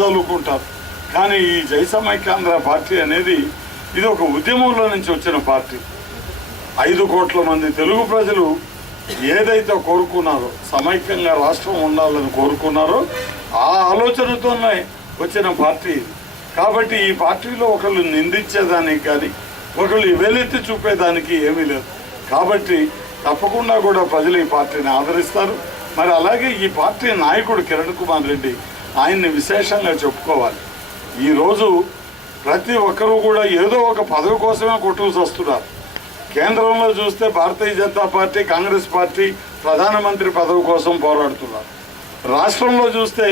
చదువుకుంటారు. కానీ ఈ జై సమైక్యాంధ్ర పార్టీ అనేది ఇది ఒక ఉద్యమంలో నుంచి వచ్చిన పార్టీ. 5 కోట్ల మంది తెలుగు ప్రజలు ఏదైతే కోరుకున్నారో, సమైక్యంగా రాష్ట్రం ఉండాలని కోరుకున్నారో ఆ ఆలోచనతోనే వచ్చిన పార్టీ ఇది. కాబట్టి ఈ పార్టీలో ఒకళ్ళు నిందించేదానికి కానీ ఒకళ్ళు వెలెత్తి చూపేదానికి ఏమీ లేదు. కాబట్టి తప్పకుండా కూడా ప్రజలు ఈ పార్టీని ఆదరిస్తారు. మరి అలాగే ఈ పార్టీ నాయకుడు కిరణ్ కుమార్ రెడ్డి, ఆయన్ని విశేషంగా చెప్పుకోవాలి. ఈరోజు ప్రతి ఒక్కరూ కూడా ఏదో ఒక పదవి కోసమే కొట్టుకు వస్తున్నారు. కేంద్రంలో చూస్తే భారతీయ జనతా పార్టీ, కాంగ్రెస్ పార్టీ ప్రధానమంత్రి పదవి కోసం పోరాడుతున్నారు. రాష్ట్రంలో చూస్తే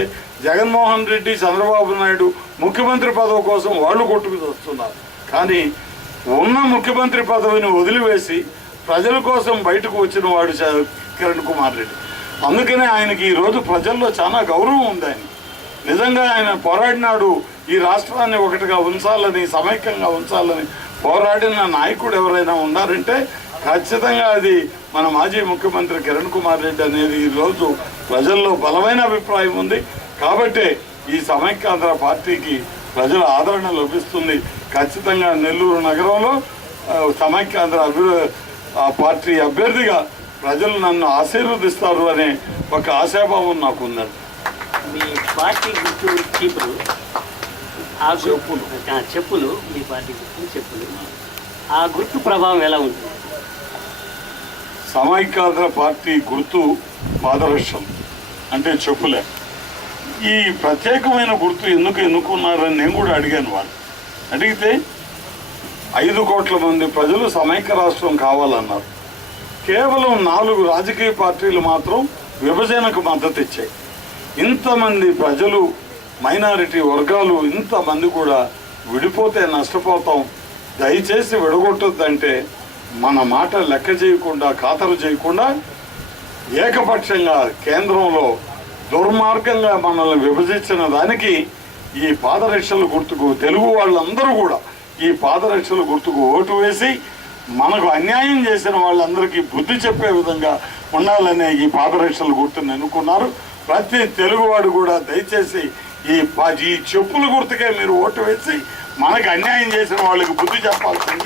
జగన్మోహన్ రెడ్డి, చంద్రబాబు నాయుడు ముఖ్యమంత్రి పదవి కోసం వాళ్ళు కొట్టుకు వస్తున్నారు. కానీ ఉన్న ముఖ్యమంత్రి పదవిని వదిలివేసి ప్రజల కోసం బయటకు వచ్చిన వాడు కిరణ్ కుమార్ రెడ్డి. అందుకనే ఆయనకి ఈరోజు ప్రజల్లో చాలా గౌరవం ఉంది. ఆయన నిజంగా ఆయన పోరాడినాడు, ఈ రాష్ట్రాన్ని ఒకటిగా ఉంచాలని, సమైక్యంగా ఉంచాలని పోరాడిన నాయకుడు ఎవరైనా ఉన్నారంటే ఖచ్చితంగా అది మన మాజీ ముఖ్యమంత్రి కిరణ్ కుమార్ రెడ్డి అనేది ఈరోజు ప్రజల్లో బలమైన అభిప్రాయం ఉంది. కాబట్టే ఈ సమైక్యాంధ్ర పార్టీకి ప్రజల ఆదరణ లభిస్తుంది. ఖచ్చితంగా నెల్లూరు నగరంలో సమైక్యాంధ్ర పార్టీ అభ్యర్థిగా ప్రజలు నన్ను ఆశీర్వదిస్తారు అనే ఒక ఆశాభావం నాకు ఉందండి. మీ పార్టీ గుర్తు చీపులు, ఆ చెప్పులు, మీ పార్టీ గుర్తు చెప్పులు, ఆ గుర్తు ప్రభావం ఎలా ఉంటుంది? సమైక్యాంధ్ర పార్టీ గుర్తు పాదరక్షం అంటే చెప్పులే. ఈ ప్రత్యేకమైన గుర్తు ఎందుకు ఎన్నుకున్నారని నేను కూడా అడిగాను. వాళ్ళు అడిగితే 5 కోట్ల మంది ప్రజలు సమైక్య రాష్ట్రం కావాలన్నారు. కేవలం 4 రాజకీయ పార్టీలు మాత్రం విభజనకు మద్దతు ఇచ్చాయి. ఇంతమంది ప్రజలు, మైనారిటీ వర్గాలు ఇంతమంది కూడా విడిపోతే నష్టపోతాం, దయచేసి విడగొట్టొద్దంటే మన మాట లెక్క చేయకుండా, ఖాతరు చేయకుండా ఏకపక్షంగా కేంద్రంలో దుర్మార్గంగా మనల్ని విభజించిన దానికి ఈ పాదరక్షల గుర్తుకు తెలుగు వాళ్ళందరూ కూడా ఈ పాదరక్షల గుర్తుకు ఓటు వేసి మనకు అన్యాయం చేసిన వాళ్ళందరికీ బుద్ధి చెప్పే విధంగా ఉండాలనే ఈ పాదరక్షల గుర్తుని ఎన్నుకున్నారు. ప్రతి తెలుగువాడు కూడా దయచేసి ఈ చెప్పుల గుర్తుకే మీరు ఓటు వేసి మనకు అన్యాయం చేసిన వాళ్ళకి బుద్ధి చెప్పాల్సింది.